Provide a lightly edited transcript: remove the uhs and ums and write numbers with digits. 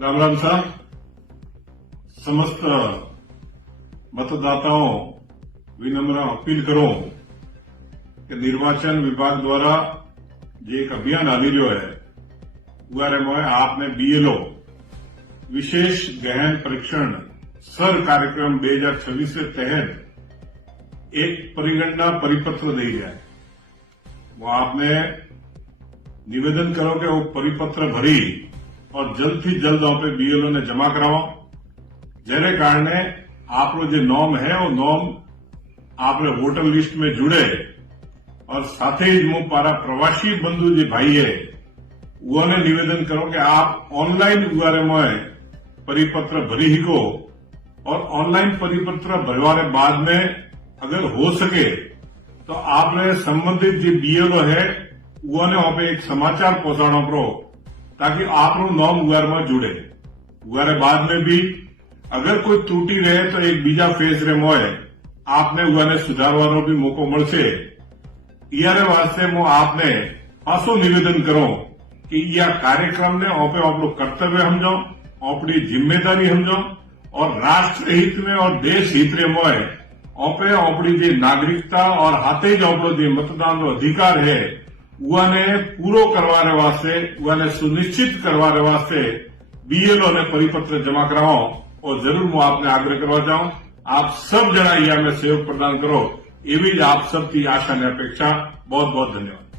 राम राम साहब। समस्त मतदाताओं विनम्र अपील करो कि निर्वाचन विभाग द्वारा जे एक अभियान आवी रह्यो है उआरेमां आपने बीएलओ विशेष गहन परीक्षण सर कार्यक्रम 2026 के तहत एक परिगणना परिपत्र दे रहा है। वो आपने निवेदन करो कि वो परिपत्र भरी और जल्द थी जल्द आप बीएलओ ने जमा करावो, जेने कारणे आपनो जो नॉम है वो नॉम आपने वोटर लिस्ट में जुड़े और साथ ही मु पारा प्रवासी बंधु जो भाई है उन्हें निवेदन करो कि आप ऑनलाइन उगारे में परिपत्र भरी हिको और ऑनलाइन परिपत्र भरवाने बाद में अगर हो सके तो आपने संबंधित जो बीएलओ है उन्हें वहां पे एक समाचार पहुंचाना पड़ो ताकि आपनो नॉम उगार में जुड़े। उगारे बाद में भी अगर कोई त्रुटि रहे तो एक बीजा फेज रे मोए आपने उगाने सुधारवानो भी मौको मळशे। यारे वास्ते मु आपने पासो निवेदन करो कि यह कार्यक्रम ने आपे आपनो कर्तव्य समझो, अपनी जिम्मेदारी समझो और राष्ट्र हित में और देश हित रे मोए आपे अपनी जो नागरिकता और हाथे ज आपनो जो मतदान अधिकार है उन्हें पूरो करवाने वास्ते उन्हें सुनिश्चित करवाने वास्ते बीएलओ ने परिपत्र जमा कराओ और जरूर मैं आपने आग्रह करवा चाहूं आप सब जना यहाँ में सहयोग प्रदान करो, एवी ज आप सबकी आशा ने अपेक्षा। बहुत बहुत धन्यवाद।